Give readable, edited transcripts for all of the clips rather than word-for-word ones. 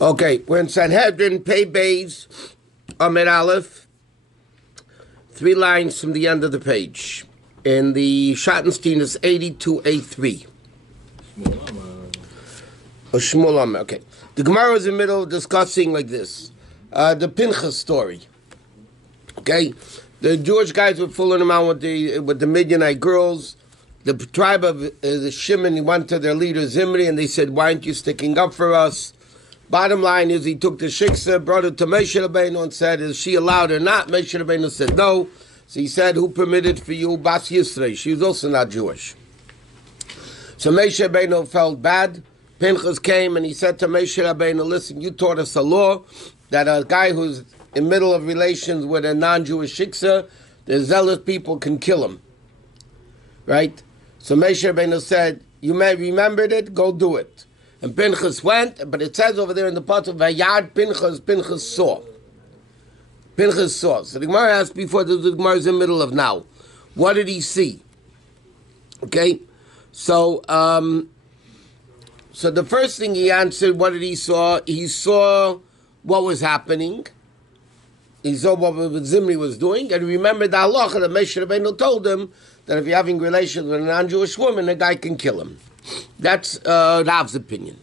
Okay, we're in Sanhedrin, Pei Beis, Amid Aleph, 3 lines from the end of the page. In the Schottenstein is 82A3. Shmuel Amar. Okay. The Gemara is in the middle discussing like this. The Pinchas story. Okay? The Jewish guys were fooling around with the Midianite girls. The tribe of the Shimon went to their leader Zimri and they said, "Why aren't you sticking up for us?" Bottom line is he took the shiksa, brought it to Moshe Rabbeinu and said, "Is she allowed or not?" Moshe Rabbeinu said no. So he said, "Who permitted for you Bas Yisrael?" She was also not Jewish. So Moshe Rabbeinu felt bad. Pinchas came and he said to Moshe Rabbeinu, "Listen, you taught us a law that a guy who's in middle of relations with a non-Jewish shiksa, the zealous people can kill him." Right? So Moshe Rabbeinu said, "You may remembered it, go do it." And Pinchas went, but it says over there in the part of Vayad Pinchas saw. Pinchas saw. So the Gemara asked before, the Gemara is in the middle of now. What did he see? Okay? So the first thing he answered, what did he saw? He saw what was happening. He saw what Zimri was doing, and he remembered the halacha that Moshe Rabbeinu told him that if you're having relations with a non-Jewish woman, a guy can kill him. That's Rav's opinion.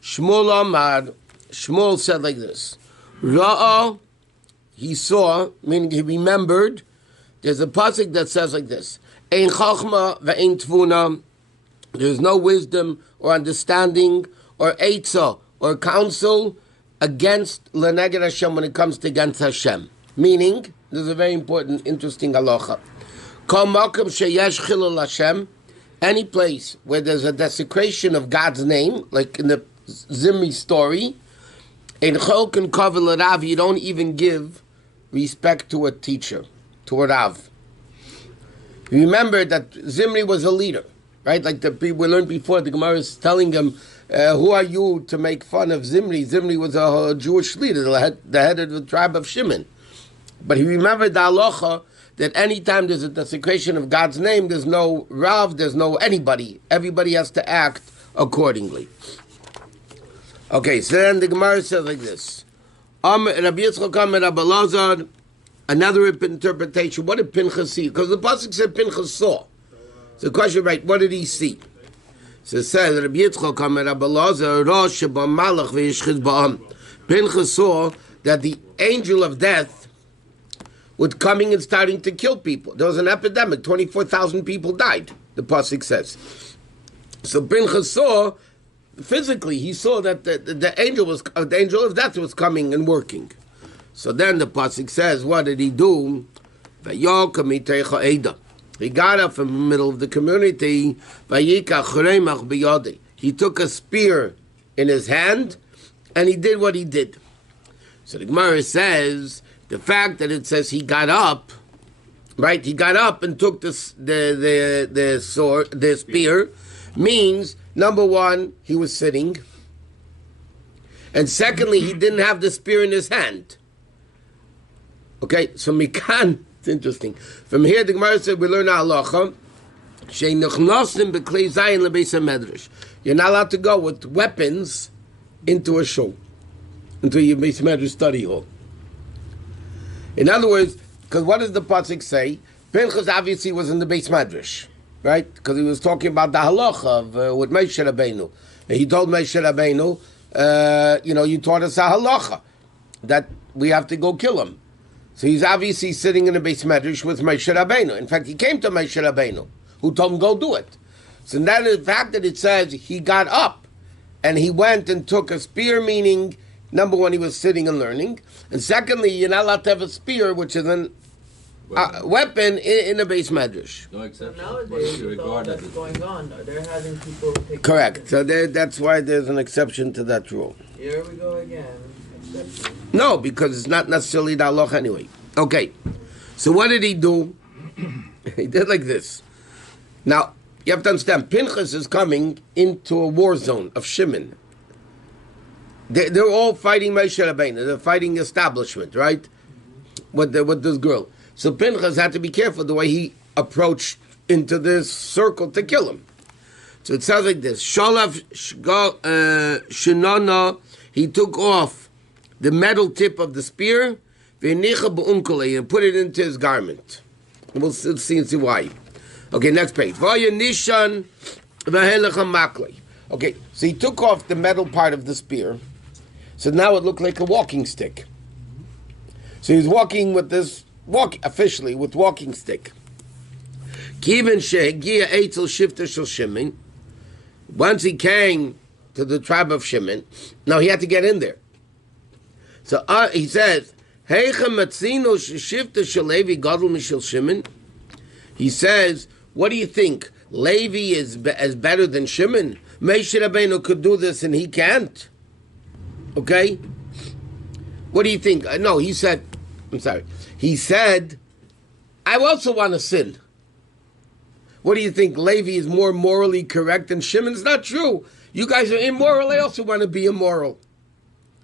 Shmuel Amar, Shmuel said like this. Ra'ah, he saw, meaning he remembered. There's a pasuk that says like this. Ein chachma ve'ein tvuna. There's no wisdom or understanding or eitzah or counsel against leneged Hashem when it comes to against Hashem. Meaning, there's a very important, interesting halacha. Kol makom sheyesh chilul Hashem. Any place where there's a desecration of God's name, like in the Zimri story, in Chol and Kavod l'Rav, you don't even give respect to a teacher, to a Rav. Remember that Zimri was a leader, right? Like the people we learned before, the Gemara is telling him, who are you to make fun of Zimri? Zimri was a Jewish leader, the head of the tribe of Shimon. But he remembered the halacha that anytime there's a desecration of God's name, there's no Rav, there's no anybody. Everybody has to act accordingly. Okay, so then the Gemara says like this. Rabbi Yitzchak Amar Rabbi Lazar, another interpretation. What did Pinchas see? Because the pasuk said Pinchas saw. So the question, right, what did he see? So it says, Rabbi Yitzchak Amar Rabbi Lazar, Rosh Malach v'yishchiz ba'am. Pinchas saw that the angel of death was coming and starting to kill people. There was an epidemic. 24,000 people died, the pasuk says. So Pinchas saw, physically, he saw that the angel of death was coming and working. So then the pasuk says, what did he do? He got up from the middle of the community. He took a spear in his hand, and he did what he did. So the Gemara says, the fact that it says he got up, right? He got up and took the spear, means number one, he was sitting, and secondly, he didn't have the spear in his hand. Okay, so mikan, it's interesting. From here, the Gemara said we learn halacha. You're not allowed to go with weapons into a shul, into your Beis Medrash study hall. In other words, because what does the pasuk say? Pinchas obviously was in the Beis Medrash, right? Because he was talking about the halacha of with Moshe Rabbeinu. And he told Moshe Rabbeinu, you taught us a halacha that we have to go kill him. So he's obviously sitting in the Beis Medrash with Moshe Rabbeinu. In fact, he came to Moshe Rabbeinu, who told him go do it. So that is the fact that it says he got up and he went and took a spear, meaning number one, he was sitting and learning. And secondly, you're not allowed to have a spear, which is a weapon in a Beis Medrash. No exception. So nowadays, with all that's going on, they're having people take... Correct. So that's why there's an exception to that rule. Here we go again. Exception. No, because it's not necessarily the halacha anyway. Okay. So what did he do? He did like this. Now, you have to understand, Pinchas is coming into a war zone of Shimon. They're all fighting Moshe Rabbeinu. They're fighting establishment, right? With this girl. So Pinchas had to be careful the way he approached into this circle to kill him. So it sounds like this. Shalav Shinana he took off the metal tip of the spear, and put it into his garment. We'll see and see why. Okay, next page. Okay, so he took off the metal part of the spear, so now it looked like a walking stick. So he's walking with this, officially with walking stick. Once he came to the tribe of Shimon, now he had to get in there. So he says, he says, what do you think? Levi is better than Shimon? Moshe Rabbeinu could do this and he can't. Okay? What do you think? No, he said, he said, I also want to sin. What do you think? Levi is more morally correct than Shimon? It's not true. You guys are immoral. I also want to be immoral.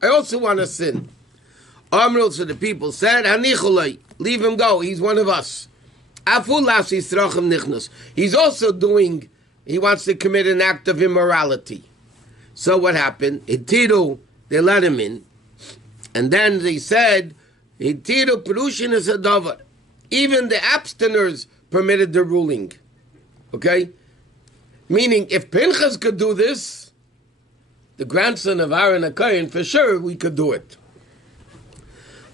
I also want to sin. Amrul, so the people said, Hanichulai, leave him go. He's one of us. He's also doing, he wants to commit an act of immorality. So what happened? Hitiru, they let him in. And then they said, Hitiru Perushin is a davar. Even the abstiners permitted the ruling. Okay? Meaning, if Pinchas could do this, the grandson of Aaron HaKohen, for sure we could do it.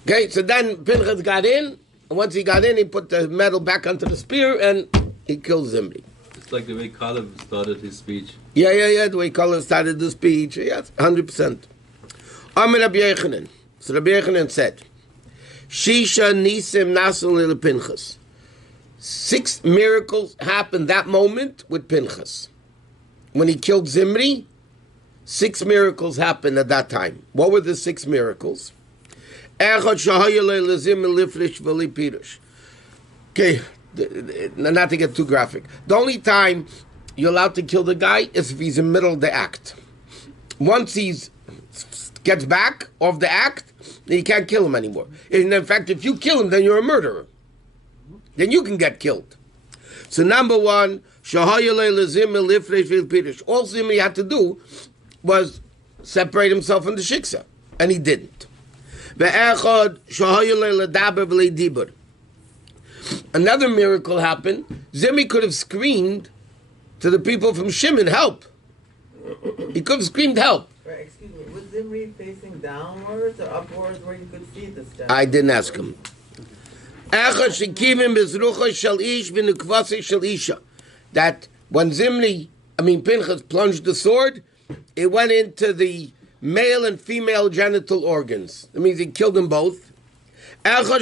Okay, so then Pinchas got in, and once he got in, he put the metal back onto the spear, and he killed Zimri. It's like the way Caleb started his speech. Yeah, the way Caleb started the speech. Yes, 100%. Amir Rabbi Yochanan. So Rabbi Yochanan said, Shisha Nisim Nasul Lil Pinchas. 6 miracles happened that moment with Pinchas. When he killed Zimri, 6 miracles happened at that time. What were the 6 miracles? Okay, not to get too graphic. The only time you're allowed to kill the guy is if he's in the middle of the act. Once he gets back off the act, then you can't kill him anymore. And in fact, if you kill him, then you're a murderer. Then you can get killed. So number 1, all Zimri had to do was separate himself from the shiksa, and he didn't. Another miracle happened. Zimri could have screamed to the people from Shimon, help. He could have screamed, help. Excuse me, was Zimri facing downwards or upwards where you could see the staff? I didn't ask him. That when Pinchas plunged the sword, it went into the male and female genital organs. That means he killed them both. Another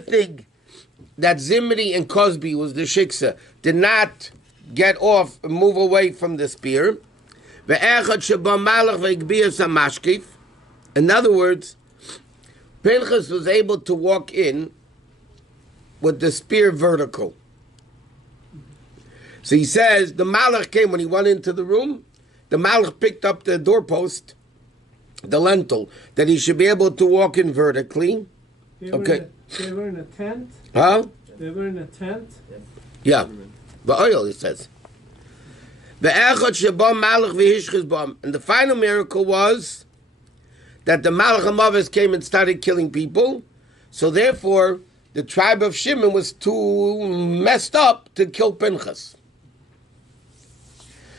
thing that Zimri and Cosby was the shiksa, did not get off, move away from the spear. In other words, Pinchas was able to walk in with the spear vertical. So he says, the Malach came when he went into the room, the Malach picked up the doorpost, the lentil, that he should be able to walk in vertically. They were in a tent? Huh? They were in a tent? Yeah. The oil, it says. And the final miracle was that the Malach HaMavis came and started killing people. So therefore, the tribe of Shimon was too messed up to kill Pinchas.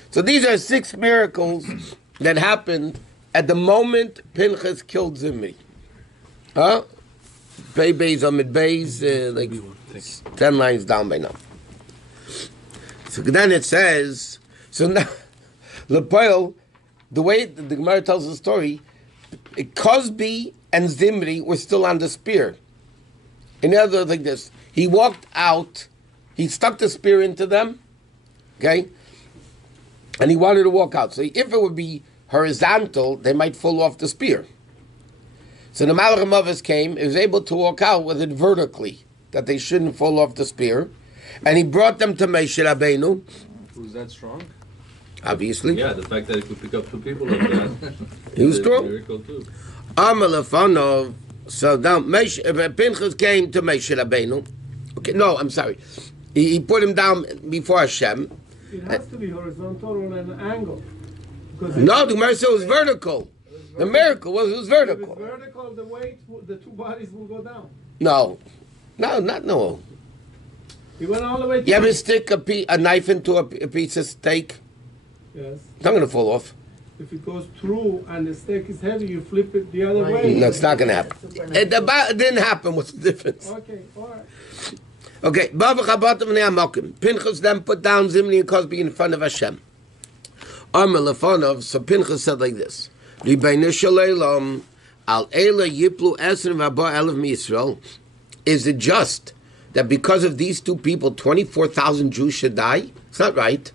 So these are 6 miracles that happened at the moment Pinchas killed Zimri. Huh? Pei Beis Amid Beis, like 10 lines down by now. So then it says, so now, Lepoil, the way the Gemara tells the story, Cosby and Zimri were still on the spear. In other words, like this, he walked out, he stuck the spear into them, okay, and he wanted to walk out. So if it would be horizontal, they might fall off the spear. So the Malach HaMavis came, he was able to walk out with it vertically, that they shouldn't fall off the spear, and he brought them to Moshe Rabbeinu. Was that strong? Obviously. Yeah, the fact that he could pick up 2 people like that. He was strong. Miracle too. Amalefanov. So now Pinchas came to Moshe Rabbeinu. Okay, no, I'm sorry. He put him down before Hashem. It has to be horizontal or an angle. Because No, the Gemara said it was vertical. The miracle was it was if it's vertical. vertical, the weight, the two bodies will go down. No. No. He went all the way to You ever stick a knife into a piece of steak? Yes. It's not going to fall off. If it goes through and the steak is heavy, you flip it the other way. No, it's not going to happen. It didn't happen. What's the difference? Okay, all right. Okay. Pinchas then put down Zimri and Cosby in front of Hashem. So Pinchas said like this. Is it just that because of these two people, 24,000 Jews should die? It's not right.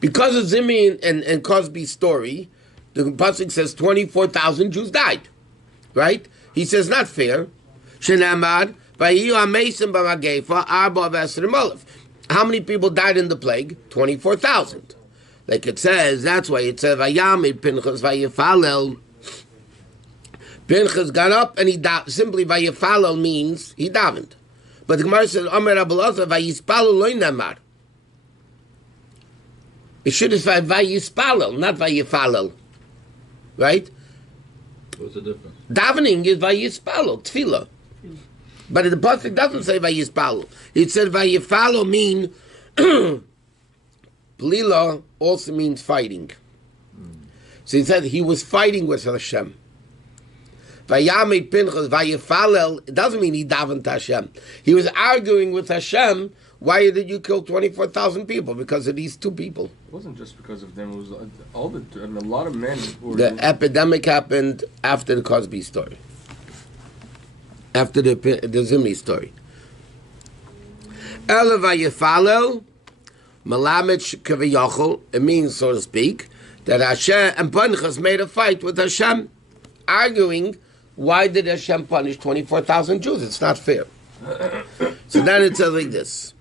Because of Zimri and Cosby's story, the pasuk says 24,000 Jews died. Right? He says, not fair. How many people died in the plague? 24,000. Like it says, that's why it says, Vayamid Pinchas Vayifalel. Pinchas got up and he davened. Simply Vayifalel means he davened. But the Gemara says, Omer Abelazar Vayispalel loy namar. It should have said Vayispalel, not Vayifalel. Right? What's the difference? Davening is Vayispalel, tefillah. But the pasuk doesn't say Vayispalel. It said Vayifalel mean Plila also means fighting. So he said he was fighting with Hashem. Vayamid Pinchas Vayifalel, it doesn't mean he davened to Hashem. He was arguing with Hashem, why did you kill 24,000 people? Because of these two people. It wasn't just because of them, it was all the, a lot of men who were... The epidemic happened after the Cosby story. After the Zimri story. Ela Vayifalel, Malamet Kaviyachol, it means, so to speak, that Hashem and Pinchas made a fight with Hashem, arguing, why did Hashem punish 24,000 Jews? It's not fair. So then it says like this.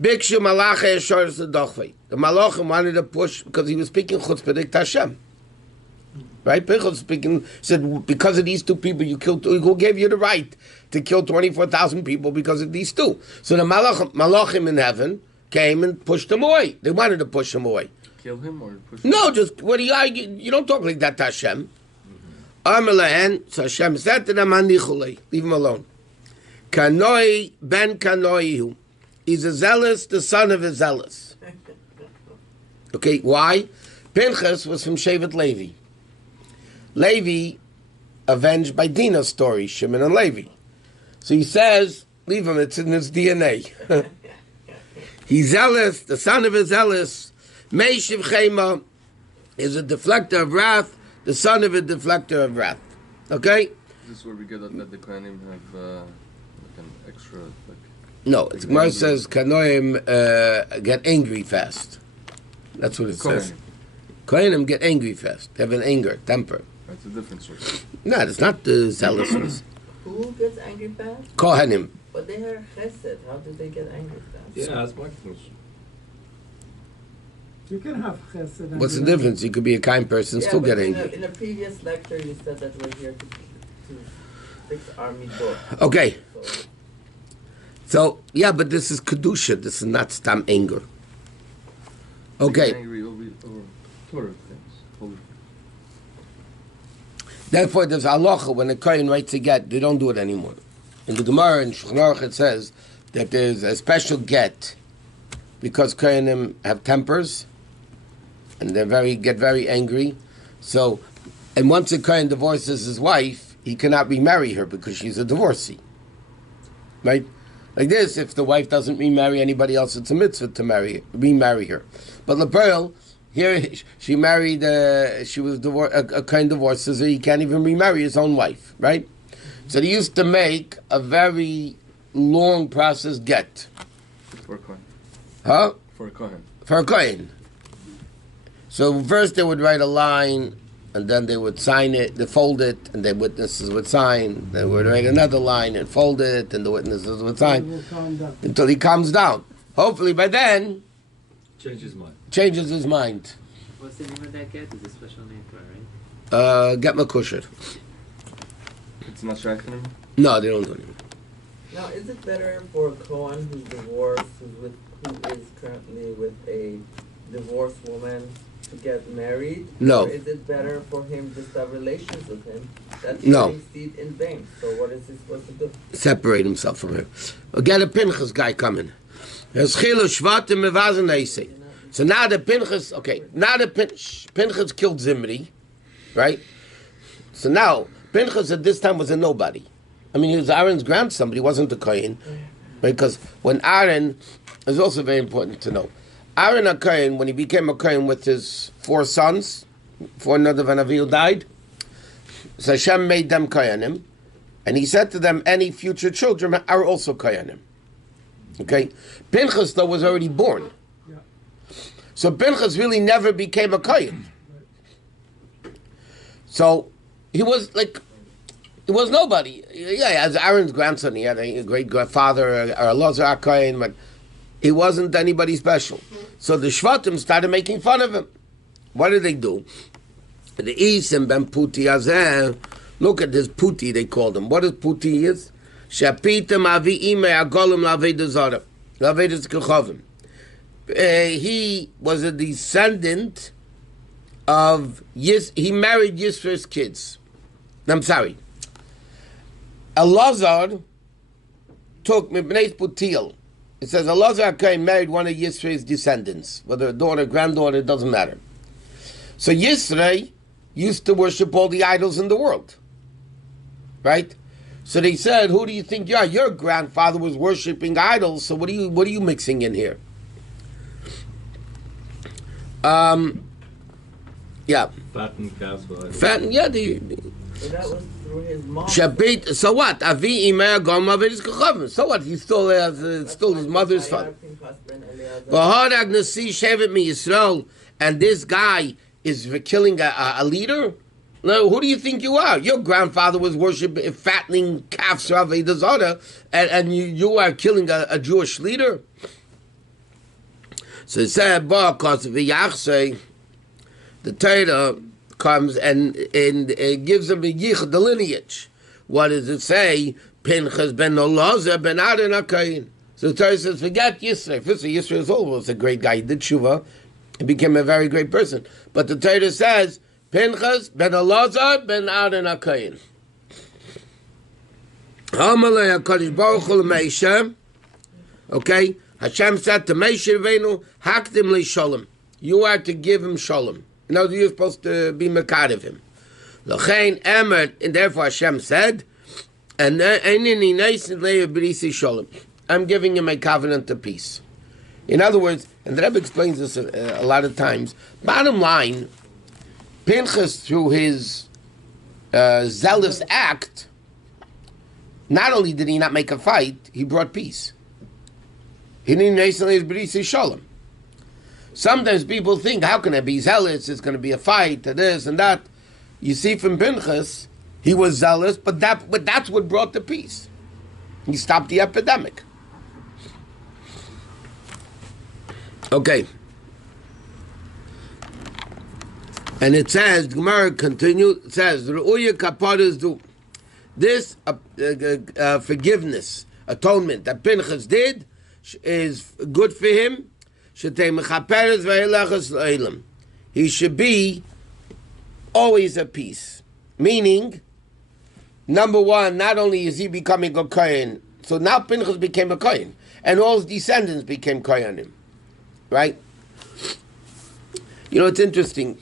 Bikshu Malacha Yeshar Sedachvei. The Malachim wanted to push, because he was speaking Chutzpah to Hashem. Right? Pinchas speaking, said, because of these two people you killed, who gave you the right to kill 24,000 people because of these two? So the Malachim in heaven came and pushed him away. They wanted to push him away. Kill him or push him? No, just what do you argue? You don't talk like that to Hashem. So Hashem said to them, leave him alone. Kanoi ben Kanoihu. He's a zealous, the son of a zealous. Okay, why? Pinchas was from Shevet Levi. Levi avenged by Dinah's story, Shimon and Levi. So he says, leave him, it's in his DNA. He's zealous, the son of a zealous. Meishiv Chema is a deflector of wrath, the son of a deflector of wrath. Okay? Is this where we get that the Kohanim have like an extra... Like, no, the Gemara says Kanoim get angry fast. That's what it says. Kohanim get angry fast. They have an anger, temper. That's a different source. No, it's not the zealousness. Who gets angry fast? Kohanim. But they are chesed. How do they get angry fast? Yeah, that's my question. You can have chesed. and What's the good. difference? You could be a kind person, Yeah, still but get in angry. In a previous lecture, you said that we're here to fix our mitzvot. Okay. So, So, yeah, but this is Kedusha. This is not Stam anger. Okay. Angry over Torah things. Holy. Therefore, there's halacha when a kohen writes a get, they don't do it anymore. In the Gemara in Shulchan Aruch it says that there's a special get because kohenim have tempers and they get very angry. So, and once a kohen divorces his wife, he cannot remarry her because she's a divorcee. Right? Like this, if the wife doesn't remarry anybody else, it's a mitzvah to remarry her. But LePearl, here she married, she was a kohen divorces her, he can't even remarry his own wife, right? So they used to make a very long process get. For a Kohen. Huh? For a Kohen. For a kohen. So first they would write a line, and then they would sign it, they fold it, and the witnesses would sign. They would write another line and fold it, and the witnesses would It sign will calm down. until he calms down. Hopefully by then, Change his mind. changes his mind. What's the name of that get? Is a special name for it, right? Get makusher. It's not shaykh anymore? No, they don't do it. now, is it better for a Kohen who's divorced, who is currently with a divorced woman, to get married? No. Or is it better for him just to have relations with him? That's No. sowing seed in vain. So what is he supposed to do? Separate himself from her. We'll get a Pinchas guy coming. There's Chilo Shvatim Mevazen Eisei. So now the Pinchas, Pinchas killed Zimri, right? So now, Pinchas at this time was a nobody. I mean, he was Aaron's grandson, but he wasn't a Kohen. Right? Because when Aaron, is also very important to know, Aaron a Kohen, when he became a Kohen with his 4 sons, 4 Nadav and Avihu died, so Hashem made them Kohanim, and he said to them, any future children are also Kohanim. Okay? Pinchas, though, was already born. So Pinchas really never became a Kohen. So he was nobody. Yeah, as Aaron's grandson, he had a great grandfather, or a Lazar Kohen, but he wasn't anybody special. So the Shvatim started making fun of him. What did they do? The Isim ben Puti Azeh, look at this Puti, they called him. What is Puti is? Shapitim avi ime agolim laveda zara. Laveda zkechovim. He was a descendant of he married Yisrael's kids. I'm sorry. Elazar took Mibnei Putil. It says Elazar Kohen married one of Yisrael's descendants, whether a daughter, granddaughter, it doesn't matter. So Yisrael used to worship all the idols in the world, right? So they said, "Who do you think you are? Your grandfather was worshiping idols. So what are you mixing in here?" Yeah. Fattened calves for idols. Yeah. So that was through his mom. Shabbat. So what? Avi imer goma v'izkachavim. So what? He still has still his mother's son. V'harag nasi shevet mi Yisrael, and this guy is killing a leader. No, who do you think you are? Your grandfather was worshiping, fattening calves for Avodah Zarah, and you are killing a Jewish leader. So it said, because the Torah comes and it gives him the lineage. What does it say? Pinchas ben Elazar ben Aaron HaKohen. So the Torah says, forget Yisrael. First of all, Yisrael was a great guy. He did tshuva. He became a very great person. But the Torah says, Pinchas ben Elazar ben Aaron HaKohen. Hamalei HaKadosh Baruch Hu l'Meisha. Okay? Hashem said to Moshe Rabbeinu, Hakdim li shalom. You are to give him shalom. In other words, you're supposed to be mekad of him. L'chein emer, and therefore Hashem said, and einini neisin le'eh b'risi shalom. I'm giving him a covenant of peace. In other words, and the Rebbe explains this a lot of times, bottom line, Pinchas, through his zealous act, not only did he not make a fight, he brought peace. Sometimes people think, how can I be zealous? It's going to be a fight, this and that. You see from Pinchas, he was zealous, but that's what brought the peace. He stopped the epidemic. Okay. And it says, the Gemara continues, it says, this forgiveness, atonement that Pinchas did is good for him. He should be always at peace. Meaning, number one, not only is he becoming a Kohen, so now Pinchas became a Kohen, and all his descendants became Kohanim. Right? You know, it's interesting.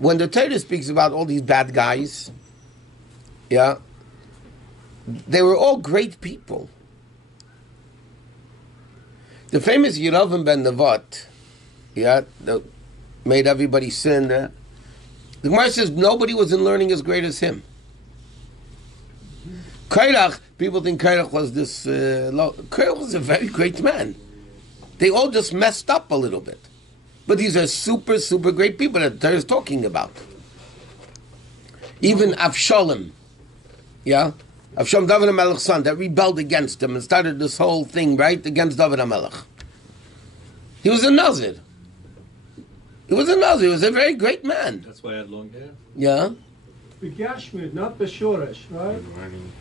When the Torah speaks about all these bad guys, yeah, they were all great people. The famous Yeravim ben Nevat, yeah, that made everybody sin. The Gemara says nobody was in learning as great as him. Kairach, people think Kairach was this. Kairach was a very great man. They all just messed up a little bit. But these are super, super great people that Torah is talking about. Even Avshalom, yeah? Avshalom, David HaMelech's son, that rebelled against him and started this whole thing, right, against David HaMelech. He was a Nazir. He was a very great man. That's why I had long hair. Yeah? B'Gashmid, not B'Shoresh, right?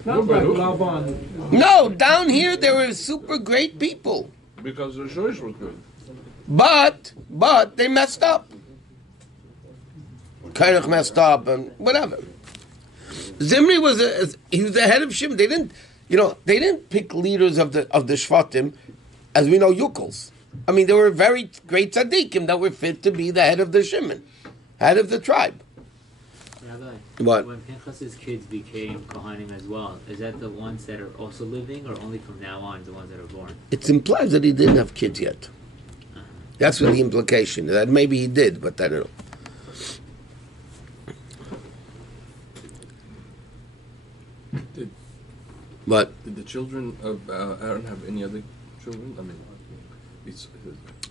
Not like Laban. No, down here they were super great people. Because the Shoish was good. But they messed up. Kairach messed up and whatever. Zimri he was the head of Shimon. They didn't pick leaders of the Shvatim, as we know, Yukels. I mean, they were very great tzaddikim that were fit to be the head of the Shimon, head of the tribe. Rabbi, What? when Pinchas's kids became Kohanim as well, is that the ones that are also living, or only from now on the ones that are born? It implies that he didn't have kids yet. That's what the implication is. That maybe he did, but I don't know. Did the children of Aaron have any other children? I mean,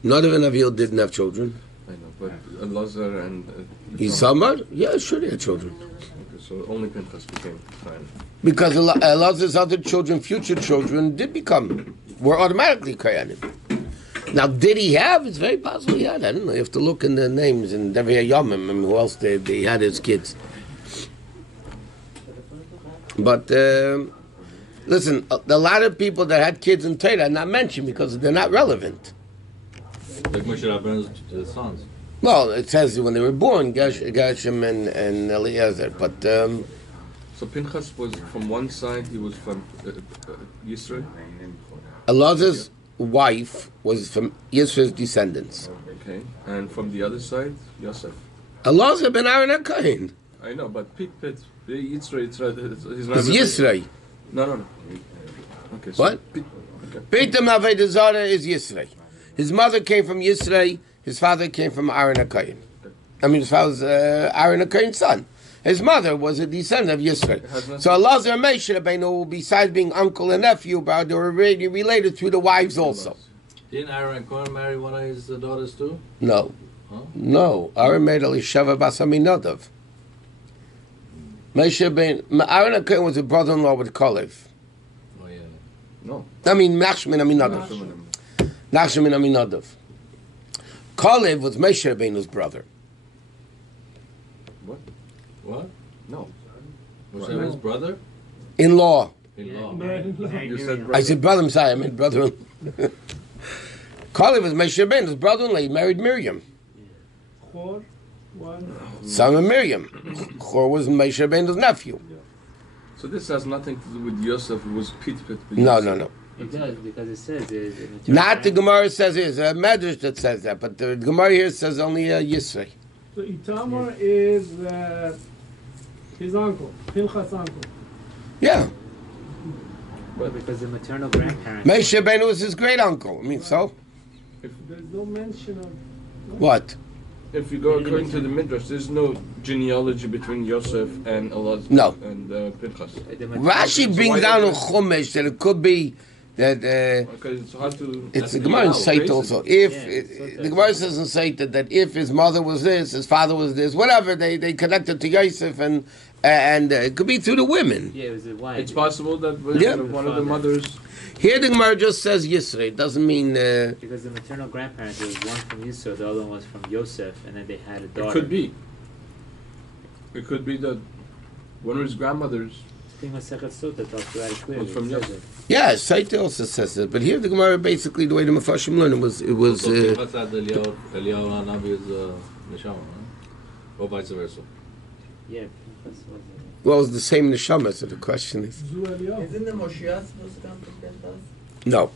None of Avil didn't have children. I know, but Elazar and Isamar? Yeah, sure they had children. Okay, so only Pinchas became Kohen. Because Elazar's other children, future children, were automatically Kohanim. Now, did he have? It's very possible he had. I don't know. You have to look in the names in Devi Yomim and who else they had as kids. But listen, a lot of people that had kids in Torah are not mentioned because they're not relevant. Like Moshe Rabbeinu's sons. Well, it says when they were born, Gershom and Eliezer. But so Pinchas was from one side. He was from Yisrael. Elazar's wife was from Yisrael's descendants. Okay, and from the other side, Yosef. Elazar ben Aaron HaKohen. I know, but Yisrael, he's not. It's Yisrael. No. Okay. So What? Beitam Avodah Zarah is Yisrael. His mother came from Yisrael. His father came from Aaron HaKohen. I mean, his father's Aaron HaKohen's son. His mother was a descendant of Yisrael. So Elazar and Moshe Rabbeinu, besides being uncle and nephew, but they were really related through the wives also. Didn't Aaron Cohen marry one of his daughters too? No. Huh? No. Aaron made Elisheva Bas Aminadav. Aaron HaKohen was a brother-in-law with Kalev. Oh yeah. No. I mean, Nachshon Aminadav. Nachshon Aminadav. Kalev was Moshe Rabbeinu's brother. What? No. Was that his brother? In-law. In-law. You said brother. I said brother, I'm sorry, I meant brother-in-law. Kalev was Moshe Rabbeinu's brother-in-law. He married Miriam. Chor, one. Son of Miriam. Chor was Moshe Rabbeinu's nephew. So this has nothing to do with Yosef. It was Pit. No. It does, because it says it. Not the Gemara says it. It's a Medrash that says that, but the Gemara here says only Yisrael. So Itamar is his uncle, Pinchas' uncle. Yeah. Well, because the maternal grandparents. Moshe Rabbeinu was his great uncle. I mean, so There's no mention of. what? If you go according to the Midrash, there's no genealogy between Yosef and Elazar No. and Pinchas. Rashi brings down in Chumash that it could be that Okay, it's hard to. it's the Gemara in Seit also. If the Gemara says in Seit that if his mother was this, his father was this, whatever, they connected to Yosef and it could be through the women. Yeah, it was a wife. It's possible that Yeah. one of the mothers. Here the Gemara just says Yisrael. It doesn't mean. Because the maternal grandparents, there was one from Yisro, the other one was from Yosef, and then they had a daughter. It could be. It could be that one of his grandmothers. I think Masechet Sotah talks about it clearly. Was from It says Yosef. it. Yeah, Seit also says it, but here the Gemara basically the way the Mefashim learn it was. So Pinchas had Eliyahu Hanavi's neshama, right? Or vice versa. Yeah, Pinchas was Well, it's the same neshama. So the question is, Zu Eliyahu. Isn't the Moshiach supposed to come from Pinchas? no.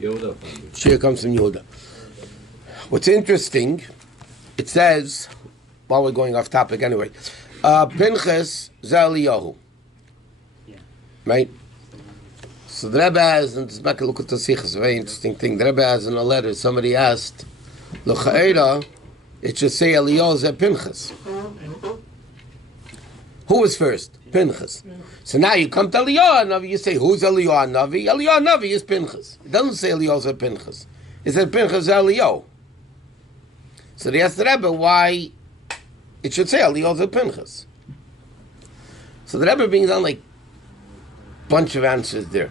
Yehuda family. Shia comes from Yehuda. What's interesting, it says, while we're going off topic anyway, Pinchas Zaliyahu. Yeah. Right? So the Rebbe has, and it's back a look at the Sikh, it's a very interesting thing. The Rebbe has in a letter, somebody asked, L'cha'era, it should say Eliyahu Zeh Pinchas. Who was first? Pinchas. So now you come to Eliyahu Navi, you say, who's Eliyahu Navi? Eliyahu Navi is Pinchas. It doesn't say Eliyahu Zeh Pinchas. It says Pinchas Eliyahu. So they asked the Rebbe why it should say Eliyahu Zeh Pinchas. So the Rebbe brings down like a bunch of answers there.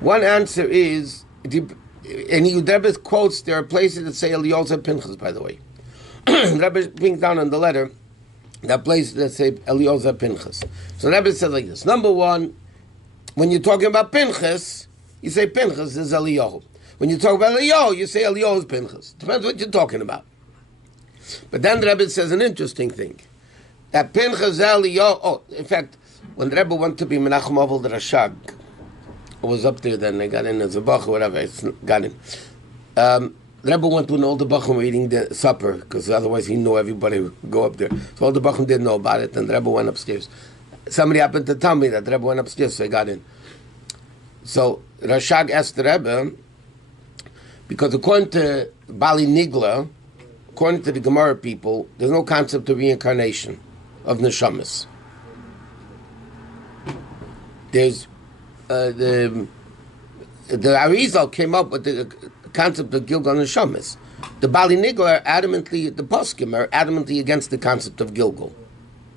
One answer is, and the Rebbe quotes, there are places that say Eliyahu Zeh Pinchas, by the way. The Rebbe brings down in the letter that place that say Eliyahu Zeh Pinchas. So the Rebbe says like this. Number one, when you're talking about Pinchas, you say Pinchas is Eliyahu. When you talk about Eliyahu, you say Eliyahu is Pinchas. Depends what you're talking about. But then the Rebbe says an interesting thing. That Pinchas Eliyahu. Oh, in fact, when the Rebbe went to be Menachem Ovel the Rashag, I was up there then. They got in as a bach or whatever. I got in. The Rebbe went when all the bachim were eating the supper because otherwise he knew everybody would go up there. So all the bachim didn't know about it, and the Rebbe went upstairs. Somebody happened to tell me that the Rebbe went upstairs, so I got in. So Rashag asked the Rebbe, because according to Bali Nigla, according to the Gemara people, there's no concept of reincarnation of neshamas. There's the Arizal came up with the concept of Gilgal neshamas. The Bali Nigla are adamantly, the poskim are adamantly against the concept of Gilgal.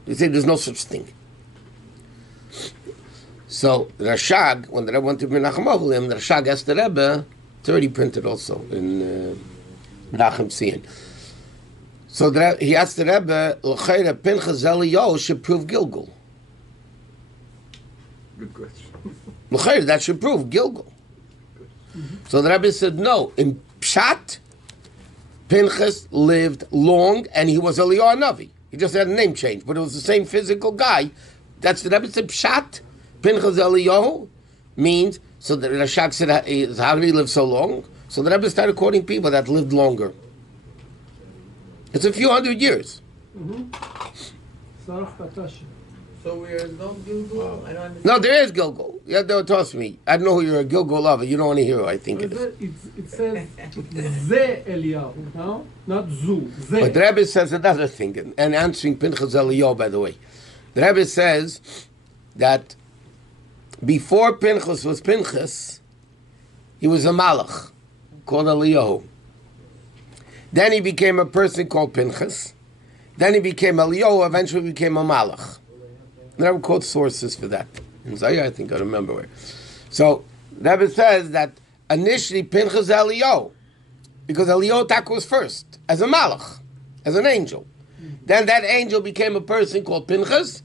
They say there's no such thing. So Rashag, when the Rebbe went to Menachem Ovelim, the Rashag asked the Rebbe. It's already printed also in Menachem Tzion. So he asked the Rebbe, "L'chayra Pinchas Eliyahu should prove Gilgal." Good question. L'chayra, that should prove Gilgal. So the Rebbe said, "No, in Pshat, Pinchas lived long, and he was Eliyahu Navi. He just had a name change, but it was the same physical guy." That's the Rebbe said. Pshat, Pinchas Eliyahu means. So the Rashak said, "How did he live so long?" So the Rebbe started quoting people that lived longer. It's a few hundred years. Sarach Patashi. So where is no Gilgal? I don't understand. No, there is Gilgal. Yeah, don't toss me. I know who you're a Gilgal lover. You don't want to hear who I think it is. It says Ze Eliyahu, no? Not Zu. Ze. But the Rebbe says another thing, and answering Pinchas Eliyahu, by the way. The Rebbe says that before Pinchas was Pinchas, he was a malach called Eliyahu. Then he became a person called Pinchas. Then he became Eliyahu, eventually became a malach. The Rebbe quotes sources for that. In Zayah, I think I remember where. So, the Rebbe says that initially Pinchas Eliyahu, because Eliyahu Tak was first, as a malach, as an angel. Then that angel became a person called Pinchas.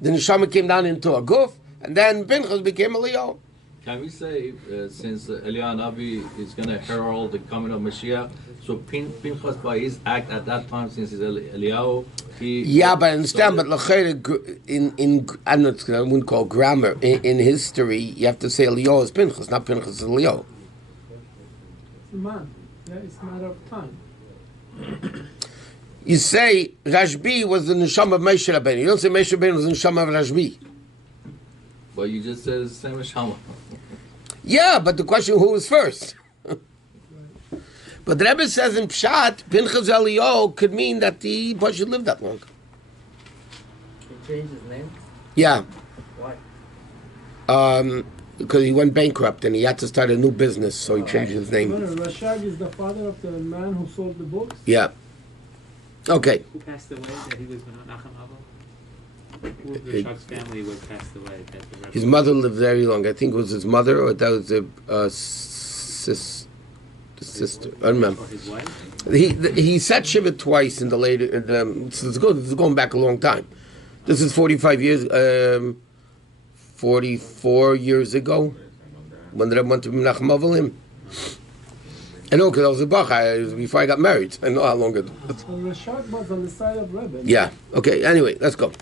The neshama came down into a guf, and then Pinchas became Eliyahu. Can we say, since Eliyahu Navi is going to herald the coming of Mashiach, so Pinchas, by his act at that time, since he's Eliyahu, he... Yeah, but I understand, but l'chayre, I wouldn't call grammar, in history, you have to say Eliyahu is Pinchas, not Pinchas is Eliyahu. It's a man. Yeah, it's a matter of time. You say Rashbi was the neshama of Moshe Rabbeinu. You don't say Moshe Rabbeinu was the neshama of Rashbi. But you just said it's the same as Shama. Yeah, but the question, who was first? But the Rebbe says in Pshat, Pinchas Eliyahu could mean that the Pasha lived that long. He changed his name? Yeah. Why? Because he went bankrupt and he had to start a new business, so he changed his name. Rashag is the father of the man who sold the books? Yeah. Okay. Who passed away that he was Menachem Ovel? Who of the Shak's family was passed away? That the Rebbe- His mother lived very long. I think it was his mother, or that was the sister. I don't remember. Or his wife? He said Shiva twice in the later. This is good. This is going back a long time. This is 45 years, 44 years ago, when the Rebbe went to Menachem Ovelim. I know because I was a bach before I got married. I know how long it was. Rashag was on the side of Rebbe. Yeah. Okay. Anyway, let's go.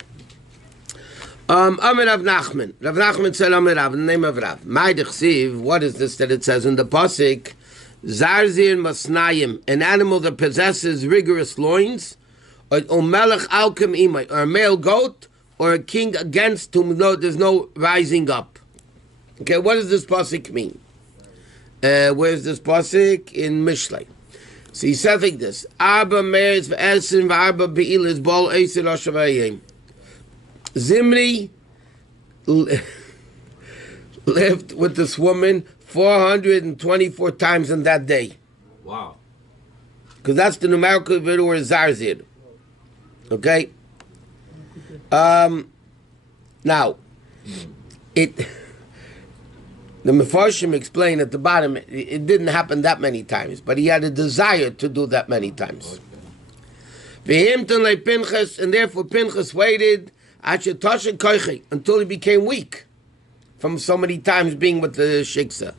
Amir Rav Nachman. Rav Nachman said, Amir Rav, in the name of Rav. Ma'idich Siv, what is this that it says in the Pasuk? Zarzir Masnayim, an animal that possesses rigorous loins, or Melech Alkem Imai, or a male goat, or a king against whom there's no rising up. Okay, what does this Pasuk mean? Where's this Pasuk? In Mishlei. So he says like this, Arba Meres v'esin v'arba be'ilis bol eisir oshavayim. Zimri lived with this woman 424 times in that day. Wow. Because that's the numerical video where Zarzir. Okay? Now, the Mefarshim explain at the bottom, it didn't happen that many times, but he had a desire to do that many times. Pinchas, and therefore Pinchas waited until he became weak from so many times being with the shiksa.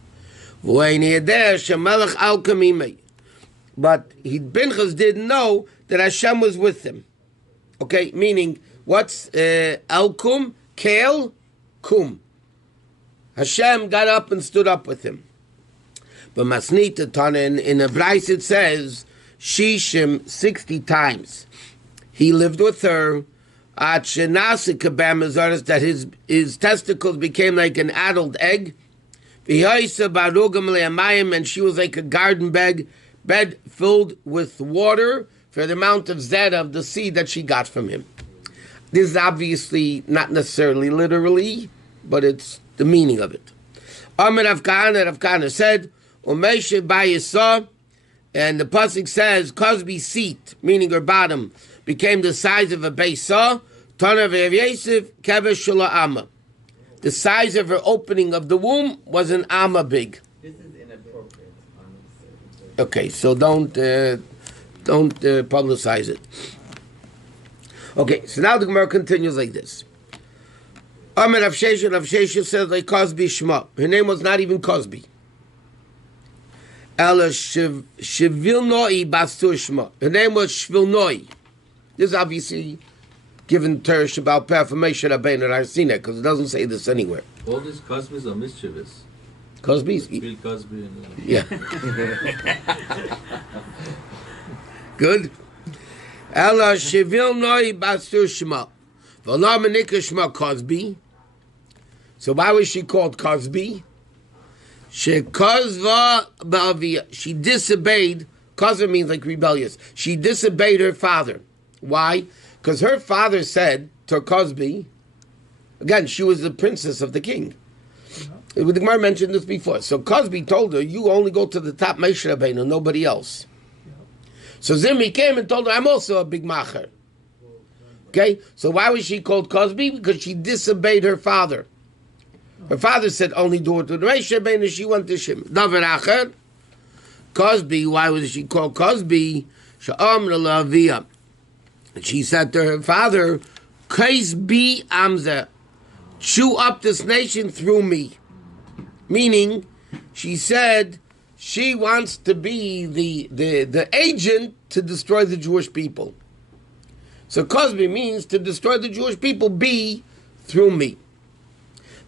But Pinchas didn't know that Hashem was with him. Okay, meaning What's Elkum? Kale? Kum. Hashem got up and stood up with him. But Masnita Tanen, in a Bryce it says, Shishim 60 times. He lived with her, at Shenasi Kabam Azaris, that his testicles became like an addled egg. V'yaisa Barugam Le'amayim, and she was like a garden bed filled with water for the amount of zed of the seed that she got from him. This is obviously not necessarily literally, but it's the meaning of it. Amar Rav Kahana said, Umeshe Bayisa, and the pasuk says, Cosby's seat, meaning her bottom, became the size of a Bayisa, Tana Rav Yosef, Kevesh Shula Amma. The size of her opening of the womb was an Amma big. This is inappropriate. Okay, so don't publicize it. Okay, so now the Gemara continues like this. Amar Rav Shesha says like Cosby Shema. Her name was not even Cosby. Ela Shvilnoi Bastur Shema. Her name was Shvilnoi. This is obviously given Teresh about Moshe Rabbeinu and Arsina, because it doesn't say this anywhere. All these Cosbys are mischievous. Cosby's? Bill Cosby and... Yeah. Good. Ela Shvilnoi Bastur Shema. V'lam Nika Shema Cosby. So why was she called Cosby? She disobeyed. Kozva means like rebellious. She disobeyed her father. Why? Because her father said to Cosby, again, she was the princess of the king. The Gemara mentioned this before. So Cosby told her, you only go to the top Moshe Rabbeinu, nobody else. So Zimri came and told her, I'm also a big macher. Okay? So why was she called Cosby? Because she disobeyed her father. Her father said, only do it to the Moshe Rabbeinu, she went to Shim. Davar Acher, Cosby, why was she called Cosby? Sha'am L'Laviyah. She said to her father, Cosby Amza, chew up this nation through me. Meaning, she said she wants to be the agent to destroy the Jewish people. So Cosby means to destroy the Jewish people be through me.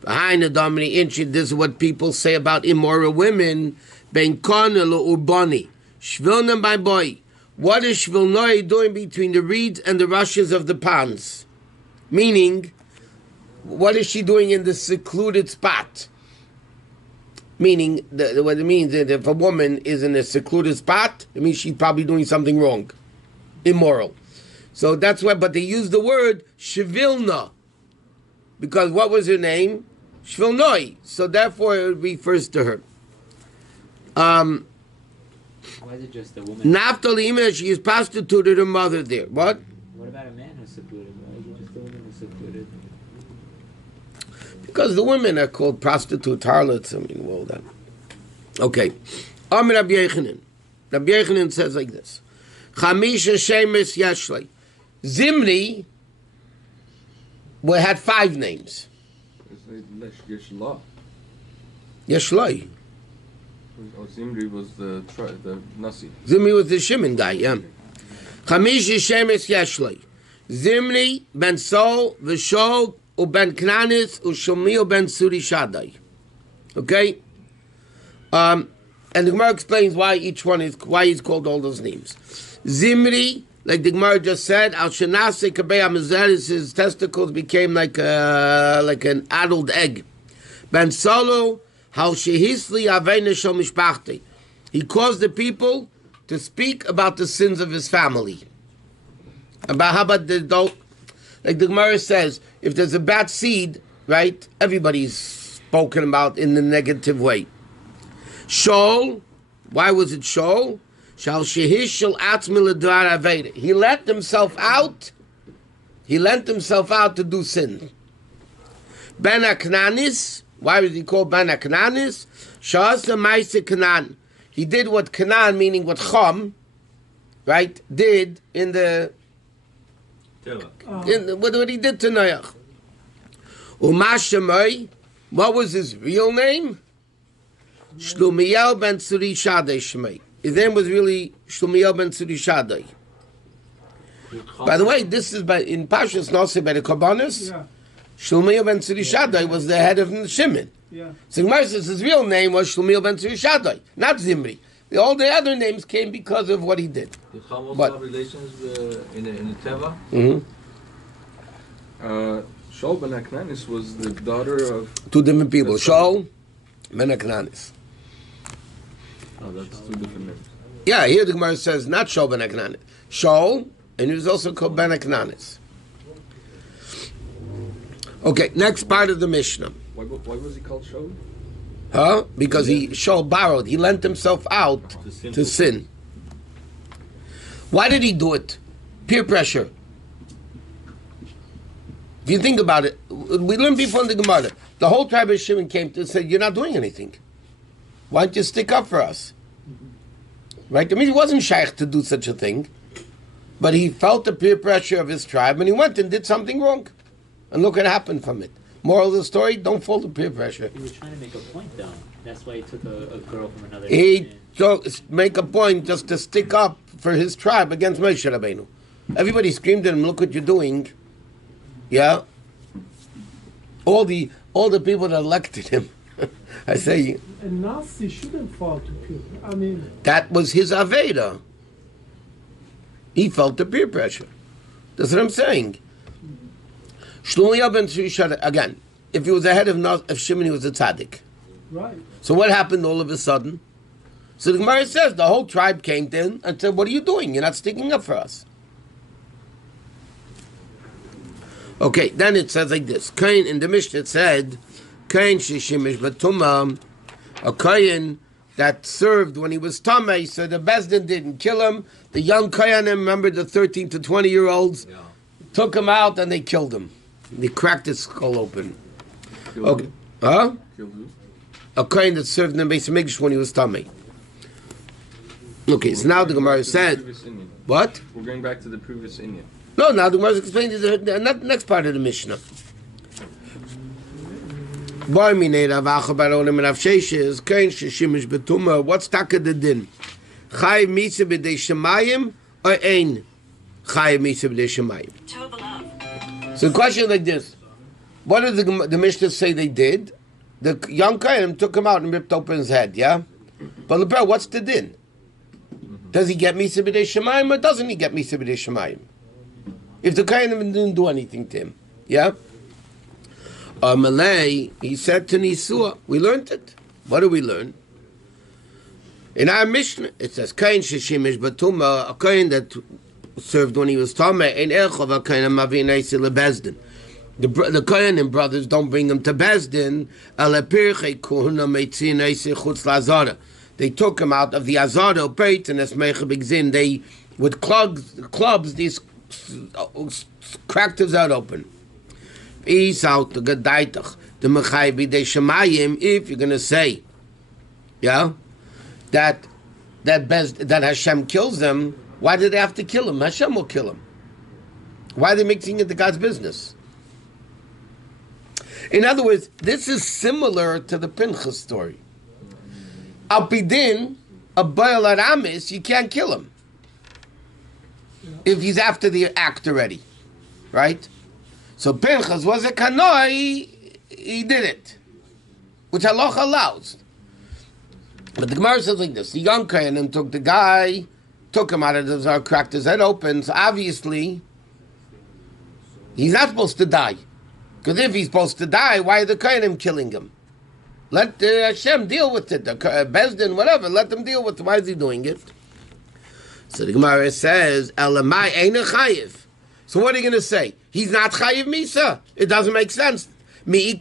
Behind the Domini Inchi, this is what people say about immoral women. Ben Konel Urbani. Shvilna my boy. What is Shvilnoi doing between the reeds and the rushes of the ponds? Meaning, what is she doing in the secluded spot? Meaning, what it means is if a woman is in a secluded spot, it means she's probably doing something wrong, immoral. So that's why, but they use the word Shvilna, because what was her name? Shvilnoi. So therefore it refers to her. Why is it just a woman? Naphtali, she is prostituted her mother there. What? What about a man who's secluded? Why is it just a woman who's secluded? Because the women are called prostitute harlots. I mean, well done. Okay. Amir Rabbi Yechanan. Rabbi Yechanan says like this. Chamisha Shemes Yeshlei. Zimri had 5 names. Yeshlei. Zimri was the Nasi. Zimri was the Shimon guy, yeah. Chamisha Shemes Yeshlei. Zimri ben Sol v'Shol uben Knanis u'Shomil ben Suri Shaddai. Okay? And the Gemara explains why each one is, why he's called all those names. Zimri, like the Gemara just said, Al Shenase Kabei Amazeris, his testicles became like an addled egg. Ben Solo, Hal Shehisli Aveina Shel Mishpachti. He caused the people to speak about the sins of his family. About how about the adult, like the Gemara says, if there's a bad seed, right, everybody's spoken about in the negative way. Shol, why was it Shol? Shal shehish shel atzmi ledvar aveda. He let himself out. He lent himself out to do sin. Ben Aknanis. Why was he called Ben Aknanis? Shasa Maisa Kanan. He did what Kanan, meaning what Chom, right, did in the. What he did to Noach. Umashamai. What was his real name? Shlumiel ben Suri Shaddai Shmei. His name was really Shlumiel ben Suri Shaddai. By the way, this is in Pashas Nosei by the Korbanos. Yeah, Shlomo ben Tzuri Shaddai was the head of Shimon. yeah. So Gemara says his real name was Shlomo ben Tzuri Shaddai, not Zimri. All the other names came because of what he did. Did Chamos But- have relations in the Teva? Mm-hmm. Shaul ben Aknanis was the daughter of. Two different people. Shaul ben Aknanis. Oh, that's two different names. Yeah, here the Gemara says not Shaul ben Aknanis. Shaul, and he was also called ben Aknanis. Okay, next part of the Mishnah. Why was he called Shaul? Huh? Because Shaul borrowed. He lent himself out to sin. Why did he do it? Peer pressure. If you think about it, we learned before in the Gemara, the whole tribe of Shimon came to say, "You're not doing anything. Why don't you stick up for us?" Right? I mean, he wasn't shaykh to do such a thing, but he felt the peer pressure of his tribe, and he went and did something wrong. And look what happened from it. Moral of the story, don't fall to peer pressure. He was trying to make a point, though. That's why he took a girl from another He nation. make a point just to stick up for his tribe against Moshe Rabbeinu. Everybody screamed at him, "Look what you're doing." Yeah? All the people that elected him. I say, A Nazi shouldn't fall to people. I mean, that was his Aveda. He felt the peer pressure. That's what I'm saying. Shlomo ben Tzuri Shaddai, again, if he was the head of Shimon, he was a tzaddik. right. So what happened all of a sudden? So the Gemara says the whole tribe came in and said, "What are you doing? You're not sticking up for us." Okay, then it says like this. Kain in the Mishnah it said, Kain shishimish batuma, a Kain that served when he was tamei, so the Bezdin didn't kill him. The young Kayanim, remember the 13 to 20-year-olds, took him out and they killed him. They cracked his skull open. Okay. Huh? Killed who? A Kain that served in the Beis Hamikdash when he was tamei. Okay, so now the Gemara said, what? We're going back to the previous Inyan. No, now the Gemara is explaining the next part of the Mishnah. What's taka the din? Chai misa b'dei shemayim or ein chai misa b'dei shemayim? So the question is like this: what did the Mishnah say they did? The young Kohen took him out and ripped open his head. Yeah, but Lebel, what's the din? Does he get misa b'dei shemayim or doesn't he get misa b'dei shemayim? If the Kohen didn't do anything to him, yeah. Malay, he said to Nisua, we learned it. What do we learn? In our Mishnah, it says, Kain sheshimish batuma, a Kain that served when he was Tameh, ein erchov a Kain mavin eisi lebezdin. The Kain and brothers don't bring him to Bezdin, ale pirchei kuhuna meitzin eisi chutz lazara. They took him out of the Azara Beit and Esmecha Bigzin. They, with clubs, these cracked his out open. He's out the Gedaitach, the Mechai Bidei Shemayim, if you're going to say, yeah, that Hashem kills them, why did they have to kill him? Hashem will kill him. Why are they mixing into God's business? In other words, this is similar to the Pinchas story. Al Pidin, a Baal Aramis, you can't kill him. If he's after the act already. Right? So Pinchas was a kanoi, he did it. Which Allah allows. But the Gemara says like this, the young Kohanim took the guy, took him out of the Zar, cracked his head open, so obviously, he's not supposed to die. Because if he's supposed to die, why are the Kohanim killing him? Let Hashem deal with it. The Bezdin, whatever, let them deal with it. Why is he doing it? So the Gemara says, Elamai Eina Chayiv. So what are you going to say? He's not Chayiv Misa. It doesn't make sense. So the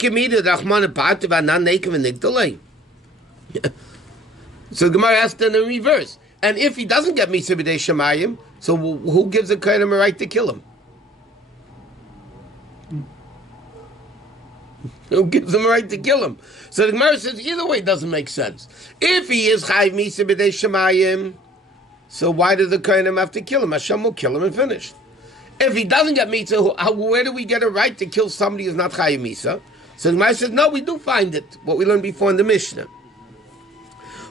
Gemara asked in the reverse. And if he doesn't get Misa B'dei Shemayim, so who gives the Kohanim a right to kill him? Who gives him a right to kill him? So the Gemara says either way doesn't make sense. If he is Chayiv Misa B'dei Shemayim, so why do the Kohanim have to kill him? Hashem will kill him and finish. If he doesn't get Misa, where do we get a right to kill somebody who's not Chayiv Misa? So the Gemara says, no, we do find it. What we learned before in the Mishnah.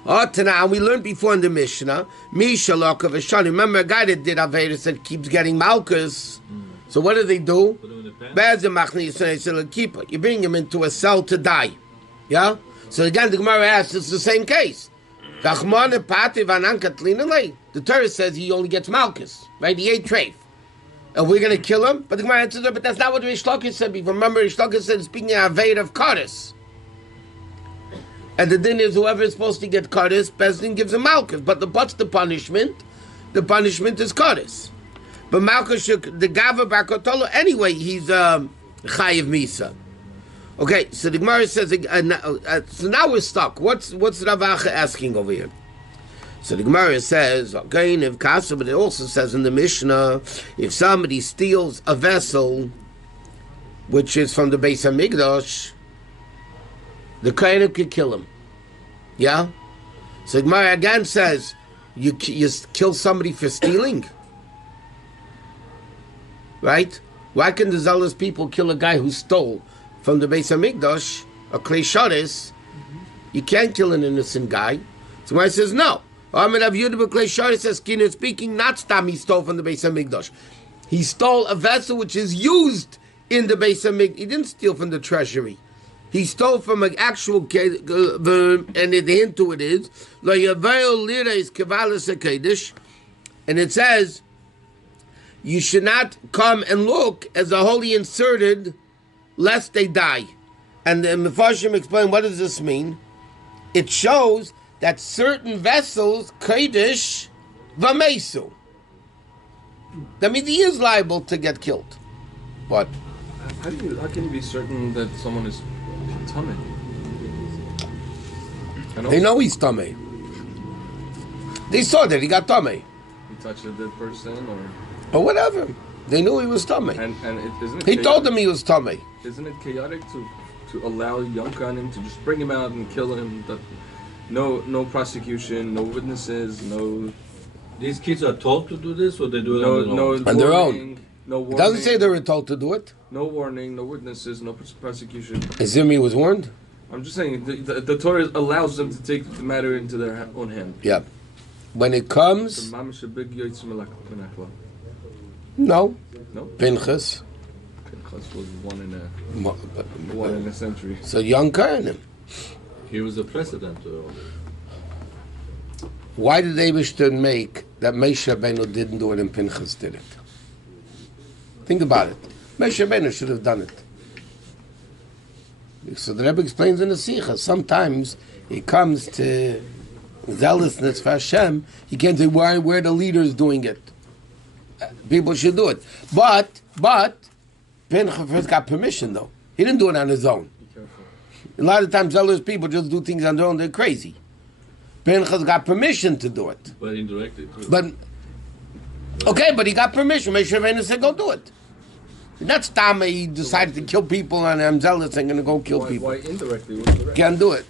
Now we learned before in the Mishnah, remember a guy that did Averis that keeps getting Malchus. So what do they do? Put him in the pen. You bring him into a cell to die. Yeah? So again, the Gemara asks, it's the same case. The Torah says he only gets Malchus, right? He ate treif. And we're going to kill him? But the Gemara answers, but that's not what Rish Lakish said. Remember, Rish Lakish said, speaking of Aveir of Karis. And the din is whoever is supposed to get Karis, Bezdin gives him Malchus. But what's the punishment? The punishment is Karis. But Malchus, the Gava Bakotolo, anyway, he's Chayiv Misa. Okay, so the Gemara says, so now we're stuck. What's Rav Acha asking over here? So the Gemara says, okay, if Kasa, but it also says in the Mishnah, if somebody steals a vessel, which is from the Beis HaMikdash, the Kohen could kill him. Yeah? So the Gemara again says, you kill somebody for stealing? Right? Why can the zealous people kill a guy who stole from the Beis HaMikdash, a Klei Sharis? You can't kill an innocent guy. So the Gemara says, no. Ahmed Rav Yehuda Klei Sharis says, speaking, not Stam, he stole from the Beis HaMikdash. He stole a vessel which is used in the Beis HaMikdash. He didn't steal from the treasury. He stole from an actual, and the hint to it is, and it says, you should not come and look as a holy inserted, lest they die. And the Mefarshim explain, what does this mean? It shows that certain vessels, Kodesh, Vamesu. That means he is liable to get killed. What? How can you be certain that someone is Tameh? They know he's Tameh. They saw that he got Tameh. He touched a dead person or whatever. They knew he was Tameh. Isn't it he told them he was Tameh. Isn't it chaotic to allow young Kohanim to just bring him out and kill him? That no prosecution, no witnesses, no. These kids are told to do this, or they do it on their own. No warning. It doesn't say they were told to do it. No warning, no witnesses, no prosecution. Zimri was warned? I'm just saying, the Torah allows them to take the matter into their own hand. Yeah. When it comes... No. No? Pinchas. Pinchas was one in a century. So young Kohanim. He was the president. Why did Eibishter make that Moshe Rabbeinu didn't do it and Pinchas did it? Think about it. Moshe Rabbeinu should have done it. So the Rebbe explains in the Sikha, sometimes it comes to zealousness for Hashem, you can't say, why we're the leaders doing it. People should do it. But Pinchas first got permission though. He didn't do it on his own. A lot of times zealous people just do things on their own, they're crazy. Pinchas got permission to do it. But indirectly too. But he got permission. Moshe Rabbeinu said, go do it. That's time he decided to kill people and I'm zealous and going to go kill people. Why indirectly? Can't do it.